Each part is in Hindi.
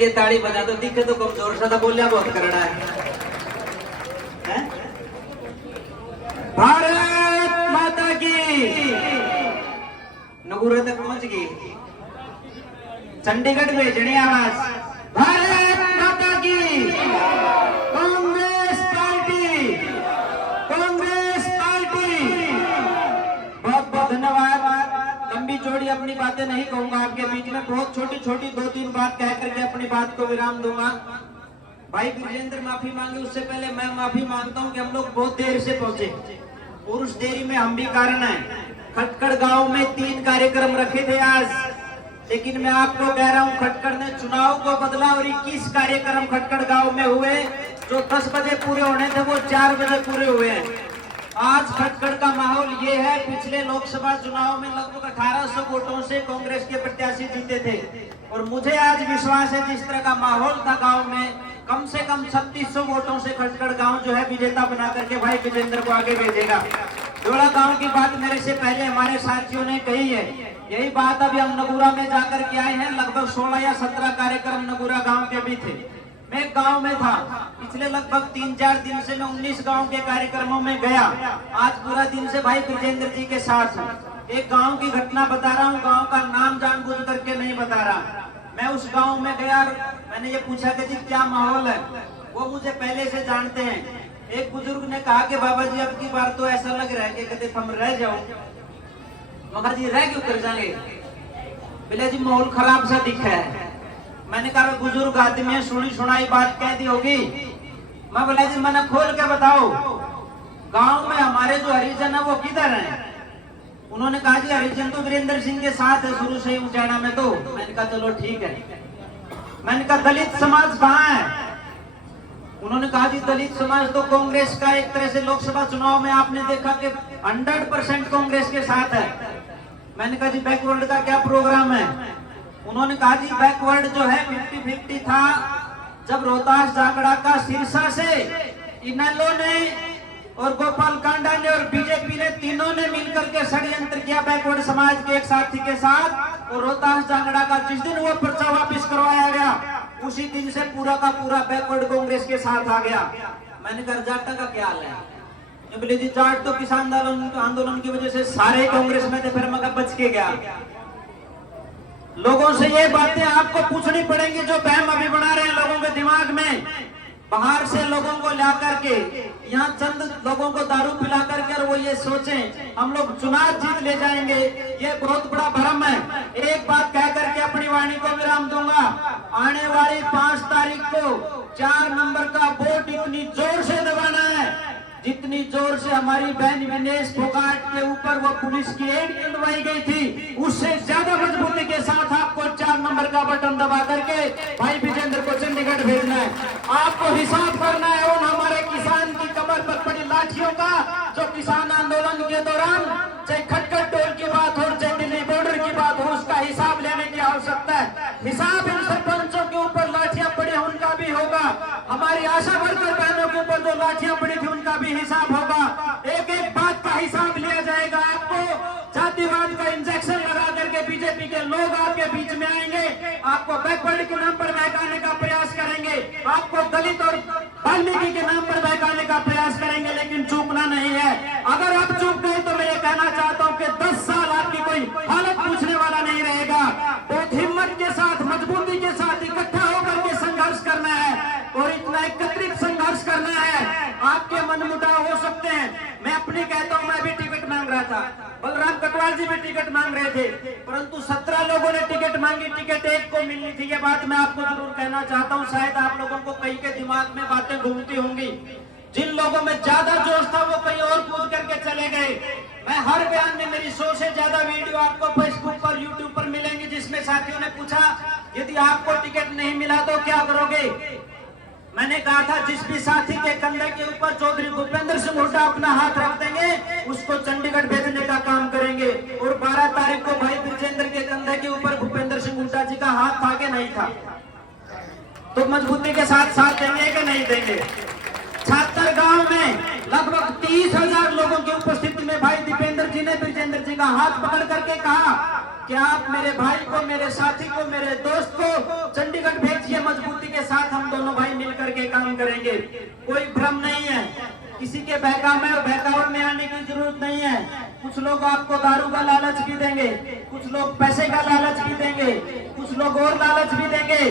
ये ताड़ी बजा तो दिखे तो कमजोर सा था, बोलिया बहुत करड़ा है? भारत माता की नगुरे तक पहुंच गई, चंडीगढ़ भेजनी आवाज, भारत माता की, कांग्रेस पार्टी, कांग्रेस पार्टी। बहुत बहुत धन्यवाद। लंबी चौड़ी अपनी बातें नहीं कहूंगा आपके बीच में, बहुत छोटी छोटी दो तीन बात कह करके अपनी बात को विराम दूंगा। भाई वीरेंद्र माफी मांगे उससे पहले मैं माफी मांगता हूं कि हम लोग बहुत देर से पहुंचे, और उस देरी में हम भी कारण हैं। खटकड़ गांव में 3 कार्यक्रम रखे थे आज, लेकिन मैं आपको कह रहा हूं खटकड़ ने चुनाव को बदला और 21 कार्यक्रम खटकड़ गांव में हुए। जो 10 बजे पूरे होने थे वो 4 बजे पूरे हुए हैं। आज खटकड़ का माहौल ये है, पिछले लोकसभा चुनाव में लगभग 1800 वोटों से कांग्रेस के प्रत्याशी जीते थे, और मुझे आज विश्वास है जिस तरह का माहौल था गांव में, कम से कम 3600 वोटों से खटकड़ गांव जो है विजेता बना करके भाई विजेंद्र को आगे भेजेगा। जोड़ा गांव की बात मेरे से पहले हमारे साथियों ने कही है, यही बात अभी हम नगुरा में जाकर के आए हैं। लगभग 16 या 17 कार्यक्रम नगुरा गांव के भी थे। मैं गांव में था पिछले लगभग 3-4 दिन से, मैं 19 गांव के कार्यक्रमों में गया। आज पूरा दिन से भाई विजेंद्र जी के साथ हूँ। एक गांव की घटना बता रहा हूँ, गांव का नाम जानबूझ करके नहीं बता रहा। मैं उस गांव में गया, मैंने ये पूछा कि जी क्या माहौल है, वो मुझे पहले से जानते हैं। एक बुजुर्ग ने कहा कि बाबा जी अब की बार तो ऐसा लग रहा है कि कहते हम रह जाओ। मगर जी रह क्यों कर जाएंगे? बोले जी माहौल खराब सा दिखा है। मैंने कहा बुजुर्ग आदमी है, सुनी सुनाई बात कह दी होगी। मैं बोला जी मैंने खोल के बताओ, गांव में हमारे जो हरिजन है वो किधर हैं? उन्होंने कहा जी हरिजन तो वीरेंद्र सिंह के साथ है शुरू से ही उचाड़ा में। तो मैंने कहा चलो ठीक है। मैंने कहा दलित समाज कहाँ है? उन्होंने कहा जी दलित समाज तो कांग्रेस का एक तरह से लोकसभा चुनाव में आपने देखा कि 100% कांग्रेस के साथ है। मैंने कहा जी बैकवर्ड का क्या प्रोग्राम है? उन्होंने कहा जी बैकवर्ड जो है 50-50 था। जब रोहतास जागड़ा का सिरसा से इनेलो ने और गोपाल कांडा ने और बीजेपी ने तीनों ने मिलकर के षड्यंत्र किया बैकवर्ड समाज के एक साथी के साथ, और रोहतास जागड़ा का जिस दिन वो पर्चा वापिस करवाया गया उसी दिन से पूरा का पूरा बैकवर्ड कांग्रेस के साथ आ गया। मैंने कहा जाट का क्या हाल है? बोले जी जाट तो किसान आंदोलन की वजह से सारे कांग्रेस में थे, फिर मगर बच के गया। लोगों से ये बातें आपको पूछनी पड़ेंगी जो बहम अभी बना रहे हैं लोगों के दिमाग में। बाहर से लोगों को ला करके यहाँ चंद लोगों को दारू पिला करके और वो ये सोचें हम लोग चुनाव जीत ले जाएंगे, ये बहुत बड़ा भ्रम है। एक बात कह करके अपनी वाणी को विराम दूंगा। आने वाली 5 तारीख को 4 नंबर का वोट इतनी जोर से दबाना है जितनी जोर से हमारी बहन विनेश फोगाट के ऊपर वो पुलिस की एड डलवाई गई थी, उससे ज्यादा मजबूती के साथ आपको 4 नंबर का बटन दबा करके भाई विजेंद्र को चंडीगढ़ भेजना है। आपको हिसाब करना है उन हमारे किसान की कमर पर पड़ी लाठियों का, जो किसान आंदोलन के दौरान चाहे खटखट टोल की बात हो चाहे दिल्ली बॉर्डर की बात हो, उसका हिसाब लेने की आवश्यकता है। हिसाब इन सरपंचों के ऊपर लाठियां पड़ी उनका भी होगा, हमारी आशा वर्कर बहनों के ऊपर जो लाठियां पड़ी थी उनका भी हिसाब होगा। एक एक बात का हिसाब लिया जाएगा। आपको जातिवाद का इंजेक्शन लगा करके बीजेपी के लोग आपके बीच में आएंगे, आपको बैकवर्ड के नाम पर बहकाने का प्रयास करेंगे, आपको दलित और वाल्मीकि के नाम पर बहकाने का प्रयास करेंगे, लेकिन चूकना नहीं है। अगर आप चूक गए तो मैं ये कहना चाहता हूँ कि 10 साल आपकी कोई हालत पूछने वाला नहीं रहेगा। बहुत हिम्मत के साथ मजबूती के साथ इकट्ठा होकर के संघर्ष करना है, और इतना एकत्रित संघर्ष करना है। आपके मनमुटाव हो सकते हैं, मैं अपनी कहता हूँ, मैं भी टिकट मांग रहा था, बलराम कटवाल जी भी टिकट मांग रहे थे, परंतु 17 लोगों ने टिकट मांगी, टिकट एक को मिलनी थी। ये बात मैं आपको जरूर कहना चाहता हूँ। शायद आप लोगों को कई के दिमाग में बातें घूमती होंगी। जिन लोगों में ज्यादा जोश था वो कहीं और कूद करके चले गए। मैं हर बयान में मेरी 100 से ज्यादा वीडियो आपको फेसबुक पर यूट्यूब पर मिलेंगी, जिसमें साथियों ने पूछा यदि आपको टिकट नहीं मिला तो क्या करोगे? मैंने कहा था जिस भी साथी के कंधे के ऊपर चौधरी भूपेंद्र सिंह हुड्डा अपना हाथ रख देंगे उसको चंडीगढ़ भेजने का काम करेंगे। और 12 तारीख को भाई विजेंद्र के कंधे के ऊपर भूपेंद्र सिंह हुड्डा जी का हाथ था कि नहीं था? तो मजबूती के साथ साथ देंगे कि नहीं देंगे? 76 गांव में लगभग 30,000 लोगों की उपस्थिति में भाई दीपेंद्र जी ने ब्रिजेंद्र जी का हाथ पकड़ करके कहा कि आप मेरे भाई को, मेरे साथी को, मेरे दोस्त को चंडीगढ़ भेजिए, मजबूती के साथ हम दोनों भाई मिलकर के काम करेंगे। कोई भ्रम नहीं है, किसी के बहकावे में आने की जरूरत नहीं है। कुछ लोग आपको दारू का लालच भी देंगे, कुछ लोग पैसे का लालच भी देंगे, कुछ लोग और लालच भी देंगे,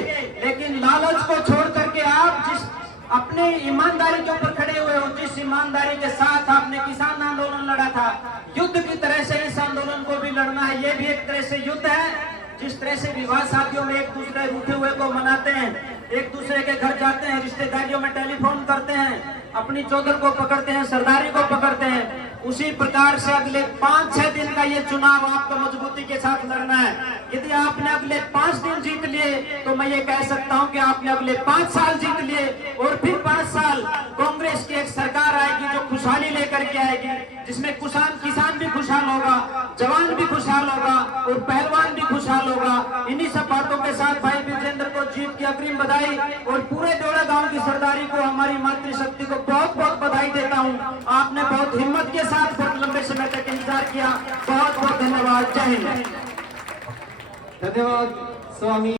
लेकिन लालच को छोड़ करके आप जिस अपने ईमानदारी के ऊपर खड़े हुए हो, जिस ईमानदारी के साथ आपने किसान आंदोलन लड़ा था, युद्ध की तरह से इस आंदोलन को भी लड़ना है। ये भी एक तरह से युद्ध है। जिस तरह से विवाह शादियों में एक दूसरे रूठे हुए को मनाते हैं, एक दूसरे के घर जाते हैं, रिश्तेदारियों में टेलीफोन करते हैं, अपनी चौधर को पकड़ते हैं, सरदारी को पकड़ते हैं, उसी प्रकार से अगले 5-6 दिन का ये चुनाव आपको मजबूती के साथ लड़ना है। यदि आपने अगले 5 दिन जीत लिए तो मैं ये कह सकता हूं कि आपने अगले 5 साल जीत लिए, और फिर 5 साल कांग्रेस की एक सरकार आएगी जो खुशहाली लेकर के आएगी, जिसमें किसान भी खुशहाल होगा, जवान भी खुशहाल होगा और पहलवान भी खुशहाल होगा। इन्हीं सब बातों के साथ भाई विजेंद्र को जीत की अग्रिम बधाई, और पूरे डोड़ा गांव की सरदारी को, हमारी मातृशक्ति को बहुत बहुत बधाई देता हूं। आपने बहुत हिम्मत के साथ बहुत लंबे समय तक इंतजार किया। बहुत बहुत धन्यवाद। जय हिंद। धन्यवाद स्वामी।